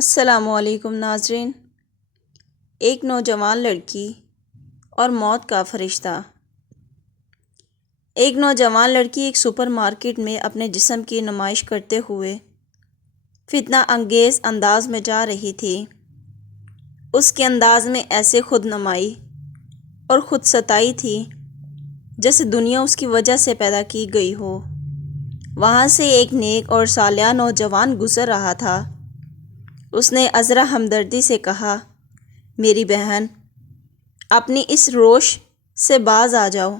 السلام علیکم ناظرین۔ ایک نوجوان لڑکی اور موت کا فرشتہ۔ ایک نوجوان لڑکی ایک سپر مارکیٹ میں اپنے جسم کی نمائش کرتے ہوئے فتنہ انگیز انداز میں جا رہی تھی۔ اس کے انداز میں ایسے خود نمائی اور خود ستائی تھی جیسے دنیا اس کی وجہ سے پیدا کی گئی ہو۔ وہاں سے ایک نیک اور صالح نوجوان گزر رہا تھا۔ اس نے عذرا ہمدردی سے کہا، میری بہن، اپنی اس روش سے باز آ جاؤ۔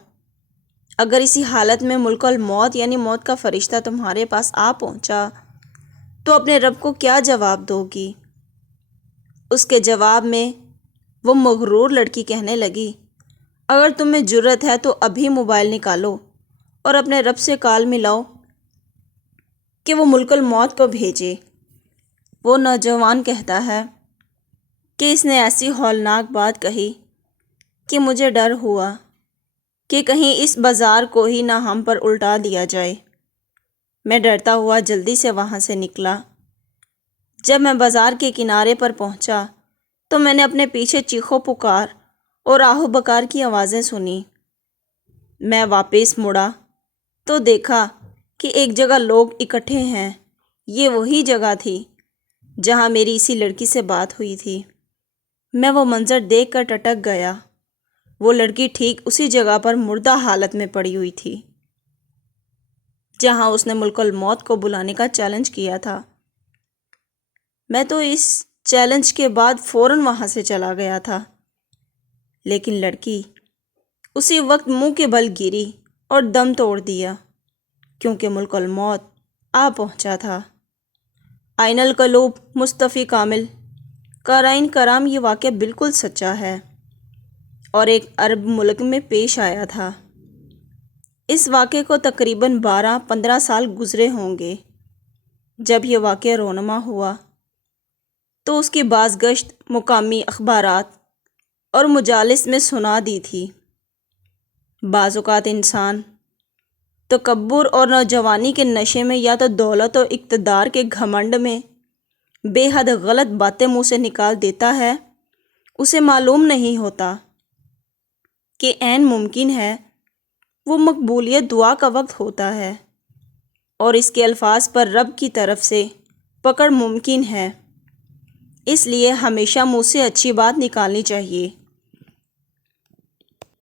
اگر اسی حالت میں ملک الموت یعنی موت کا فرشتہ تمہارے پاس آ پہنچا تو اپنے رب کو کیا جواب دو گی؟ اس کے جواب میں وہ مغرور لڑکی کہنے لگی، اگر تم میں جرأت ہے تو ابھی موبائل نکالو اور اپنے رب سے کال ملاؤ کہ وہ ملک الموت کو بھیجے۔ وہ نوجوان کہتا ہے کہ اس نے ایسی ہولناک بات کہی کہ مجھے ڈر ہوا کہ کہیں اس بازار کو ہی نہ ہم پر الٹا دیا جائے۔ میں ڈرتا ہوا جلدی سے وہاں سے نکلا۔ جب میں بازار کے کنارے پر پہنچا تو میں نے اپنے پیچھے چیخو پکار اور آہو بکار کی آوازیں سنی۔ میں واپس مڑا تو دیکھا کہ ایک جگہ لوگ اکٹھے ہیں۔ یہ وہی جگہ تھی جہاں میری اسی لڑکی سے بات ہوئی تھی۔ میں وہ منظر دیکھ کر ٹٹک گیا۔ وہ لڑکی ٹھیک اسی جگہ پر مردہ حالت میں پڑی ہوئی تھی جہاں اس نے ملک الموت کو بلانے کا چیلنج کیا تھا۔ میں تو اس چیلنج کے بعد فوراً وہاں سے چلا گیا تھا، لیکن لڑکی اسی وقت منہ کے بل گری اور دم توڑ دیا کیونکہ ملک الموت آ پہنچا تھا۔ عین القلوب مصطفی کامل قارئین کرام، یہ واقعہ بالکل سچا ہے اور ایک عرب ملک میں پیش آیا تھا۔ اس واقعے کو تقریباً 12-15 سال گزرے ہوں گے جب یہ واقعہ رونما ہوا تو اس کی بازگشت مقامی اخبارات اور مجالس میں سنا دی تھی۔ بعض اوقات انسان تکبر اور نوجوانی کے نشے میں یا تو دولت و اقتدار کے گھمنڈ میں بے حد غلط باتیں منہ سے نکال دیتا ہے۔ اسے معلوم نہیں ہوتا کہ عین ممکن ہے وہ مقبولیت دعا کا وقت ہوتا ہے اور اس کے الفاظ پر رب کی طرف سے پکڑ ممکن ہے۔ اس لیے ہمیشہ منہ سے اچھی بات نکالنی چاہیے۔